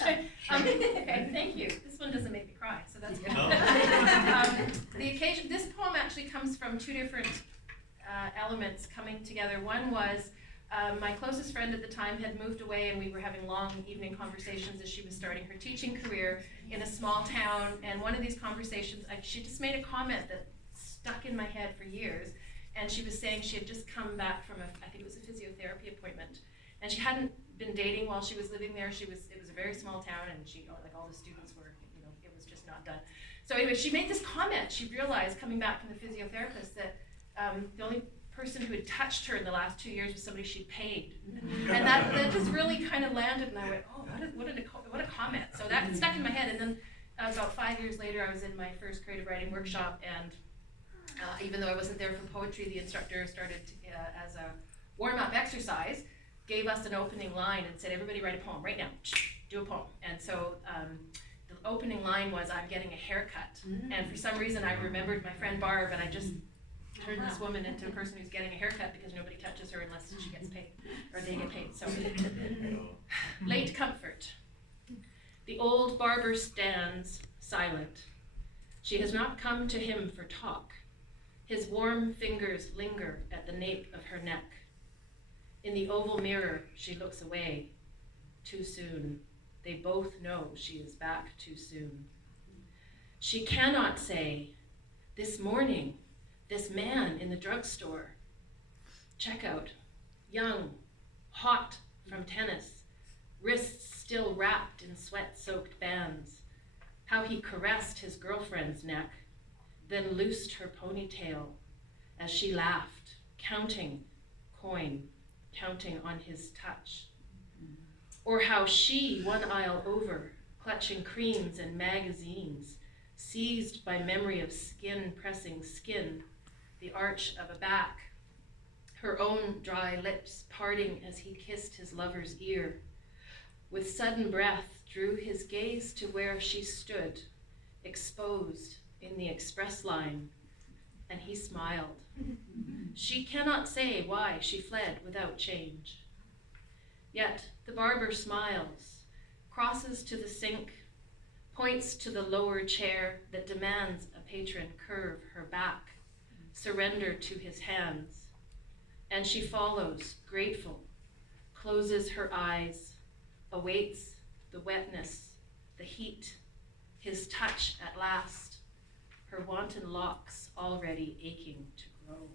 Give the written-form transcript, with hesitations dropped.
Okay, thank you. This one doesn't make me cry, so that's good. No. The occasion, this poem actually comes from two different elements coming together. One was my closest friend at the time had moved away, and we were having long evening conversations as she was starting her teaching career in a small town. And one of these conversations, she just made a comment that stuck in my head for years. And she was saying she had just come back from I think it was a physiotherapy appointment, and she hadn't been dating while she was living there. It was a very small town, and like all the students were, it was just not done. So anyway, she made this comment. She realized coming back from the physiotherapist that the only person who had touched her in the last 2 years was somebody she paid. And that just really kind of landed, and I went, oh, what a comment. So that stuck in my head. And then about 5 years later, I was in my first creative writing workshop, and even though I wasn't there for poetry, the instructor started to, as a warm-up exercise, gave us an opening line and said, everybody write a poem right now, do a poem. And so the opening line was, I'm getting a haircut. And for some reason I remembered my friend Barb, and I just turned this woman into a person who's getting a haircut because nobody touches her unless she gets paid, or they get paid. So, late comfort. The old barber stands silent. She has not come to him for talk. His warm fingers linger at the nape of her neck. In the oval mirror, she looks away. Too soon. They both know she is back too soon. She cannot say, this morning, this man in the drugstore. Checkout, young, hot from tennis, wrists still wrapped in sweat-soaked bands. How he caressed his girlfriend's neck, then loosed her ponytail as she laughed, counting coin, counting on his touch. Or how she, one aisle over, clutching creams and magazines, seized by memory of skin pressing skin, the arch of a back, her own dry lips parting as he kissed his lover's ear. With sudden breath, drew his gaze to where she stood, exposed in the express line, and he smiled. She cannot say why she fled without change. Yet the barber smiles, crosses to the sink, points to the lower chair that demands a patron curve her back, surrender to his hands. And she follows, grateful, closes her eyes, awaits the wetness, the heat, his touch at last, her wanton locks already aching to grow.